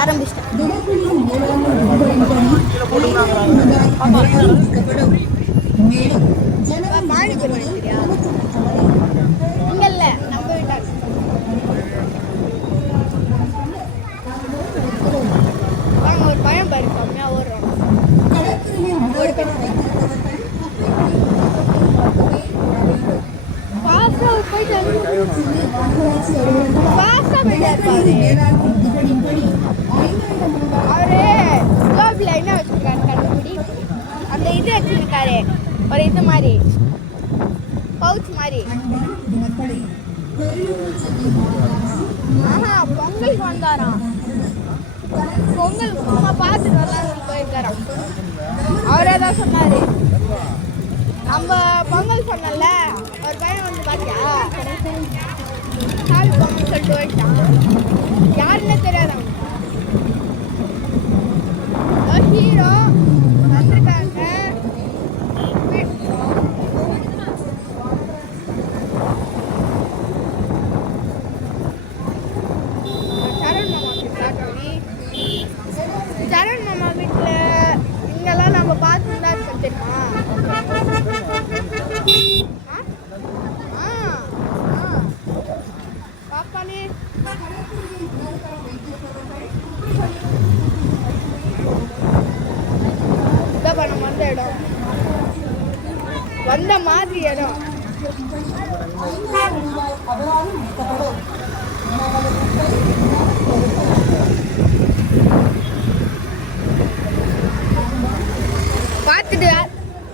ஆரம்பிச்சிட்டேன். பானிபூரி சரியா இங்க இல்ல நம்ம வீட்டாங்க. வாங்க ஒரு பயம் பாரு கம்மியா ஓடுறோம். பாஸ்டா போயிட்டு பாஸ்டா போயிட்டு அவரு ஜோப்ல என்ன வச்சிருக்காரு கண்டுபிடி அந்த இது வச்சிருக்காரு ஒரு இது மாதிரி பவுச் மாதிரி. ஆஹா பொங்கலுக்கு வந்தாராம். பொங்கல் சும்மா பார்த்துட்டு வரலாம்னு போயிருக்காராம். அவரே தான் சொன்னாரு. நம்ம பொங்கல் சொன்னல ஒரு பையன் வந்து பாத்தியா சாமி பொங்கல் சொல்லிட்டு போயிட்டான். யாருன்னே தெரியாதான் ஹீரோ வந்திருக்காங்க. சரண் மாமா வீட்டில் இங்கெல்லாம் நம்ம பார்த்துட்டு தான் இருக்க தெரியுமா? பாப்பானே இதான் நம்ம வந்த இடம் வந்த மாதிரி இடம்.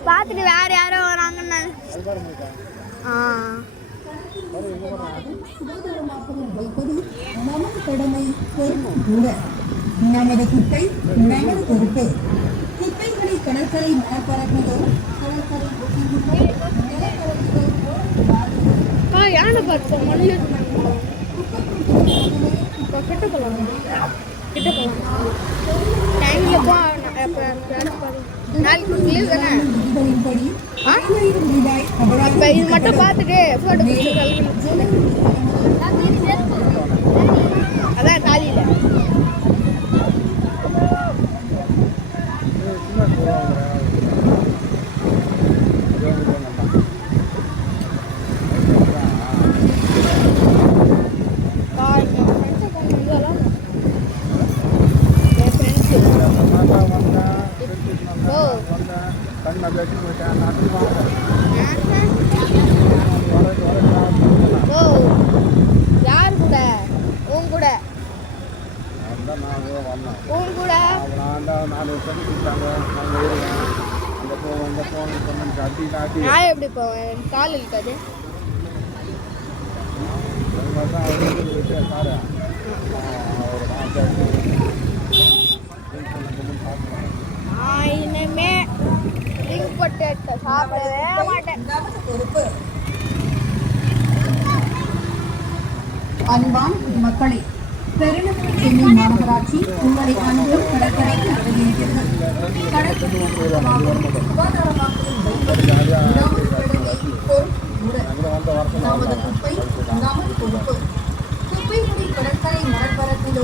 பார்த்துட்டு வேற யாரோ வராங்கன்னு. நமது குப்பை நமது பொறுப்பு. குப்பைகளை கடற்கரை மரப்பரப்பதோ யானை பார்த்து கிட்ட போகலாம் கிட்ட போகலாம் டைமில் போ. நாளைக்கு லீவ் தானே. அப்போ இது மட்டும் பார்த்துட்டு ஃபோட்டோ பிடிச்சி அதான் காலையில் யார் கூட உன் கூட உன் கூட நான் எப்படி போவேன்? கால் இருக்காது. இனிமே லிங்க் போட்டு சாப்பிடவே மாட்டேன். அன்பான் மக்களே, பெருநகர சென்னை மாநகராட்சி உங்களை அன்பு கடற்கரைக்கு வரவேற்கிறது. நமது குப்பை நமது பொறுப்பு. குப்பைகளை கடற்கரை மரப்பரப்பிலோ